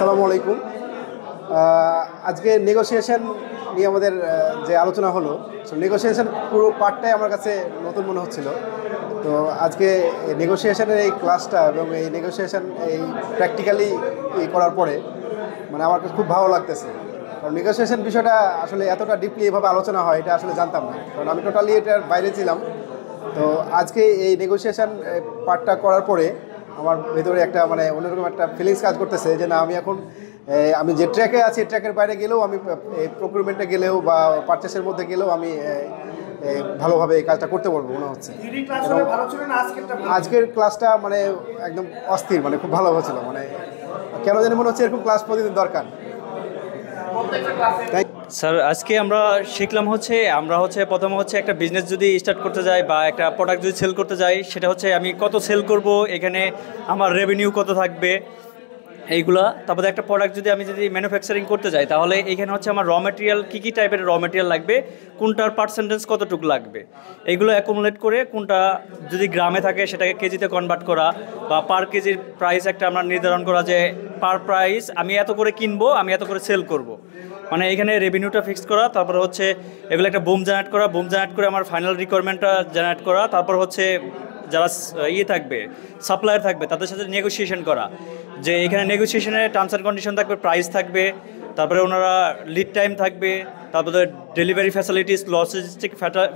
আসসালামু আলাইকুম। আজকে নেগোসিয়েশন নিয়ে আমাদের যে আলোচনা হলো, সো নেগোসিয়েশন পুরো পার্টটাই আমার কাছে নতুন মনে হচ্ছিল। তো আজকে নেগোসিয়েশনের এই ক্লাসটা এবং এই নেগোসিয়েশন এই প্র্যাকটিক্যালি করার পরে মানে আমার কাছে খুব ভালো লাগতেছে। কারণ নেগোসিয়েশন বিষয়টা আসলে এতটা ডিপলি এভাবে আলোচনা হয় এটা আসলে জানতাম না, কারণ আমি টোটালি এটার বাইরে ছিলাম। তো আজকে এই নেগোসিয়েশন পার্টটা করার পরে আমার ভেতরে একটা মানে অন্যরকম একটা ফিলিংস কাজ করতেছে যে না, আমি এখন আমি যে ট্র্যাকে আছি ট্র্যাকের বাইরে গেলেও আমি প্রক্রিমেন্টে গেলেও বা পারচেসের মধ্যে গেলেও আমি ভালোভাবে এই কাজটা করতে পারবো মনে হচ্ছে। আজকের ক্লাসটা মানে একদম অস্থির, মানে খুব ভালো হচ্ছিল, মানে কেন জানি মনে হচ্ছে এরকম ক্লাস প্রতিদিন দরকার। স্যার আজকে আমরা শিখলাম হচ্ছে আমরা প্রথমে একটা বিজনেস যদি স্টার্ট করতে যাই বা একটা প্রোডাক্ট যদি সেল করতে যাই, সেটা হচ্ছে আমি কত সেল করব, এখানে আমার রেভিনিউ কত থাকবে এইগুলা। তারপরে একটা প্রোডাক্ট যদি ম্যানুফ্যাকচারিং করতে যাই, তাহলে এখানে হচ্ছে আমার র ম্যাটেরিয়াল কী টাইপের র ম্যাটেরিয়াল লাগবে, কোনটার পার্সেন্টেজ কতটুকু লাগবে, এইগুলো অ্যাকুমুলেট করে কোনটা যদি গ্রামে থাকে সেটাকে কেজিতে কনভার্ট করা, বা পার কেজির প্রাইস একটা আমরা নির্ধারণ করা যে পার প্রাইস আমি এত করে কিনবো, আমি এত করে সেল করব। মানে এখানে রেভিনিউটা ফিক্স করা, তারপরে হচ্ছে এগুলো একটা বুম জেনারেট করা, বুম জেনারেট করে আমার ফাইনাল রিকোয়ারমেন্টটা জেনারেট করা, তারপর হচ্ছে যারা থাকবে সাপ্লায়ার থাকবে তাদের সাথে নেগোসিয়েশন করা, যে এখানে নেগোসিয়েশনের টার্মস অ্যান্ড কন্ডিশন থাকবে, প্রাইস থাকবে, তারপরে ওনারা লিড টাইম থাকবে, তারপরে delivery facilities, logistic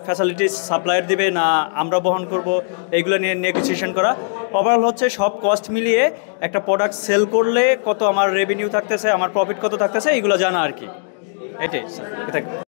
facilities supplier দিবে না আমরা বহন করব, এইগুলো নিয়ে নেগোসিয়েশন করা। ওভারঅল হচ্ছে সব কস্ট মিলিয়ে একটা প্রোডাক্ট সেল করলে কত আমার রেভিনিউ থাকতেছে, আমার প্রফিট কত থাকতেছে, এইগুলো জানা আর কি। এটাই স্যার।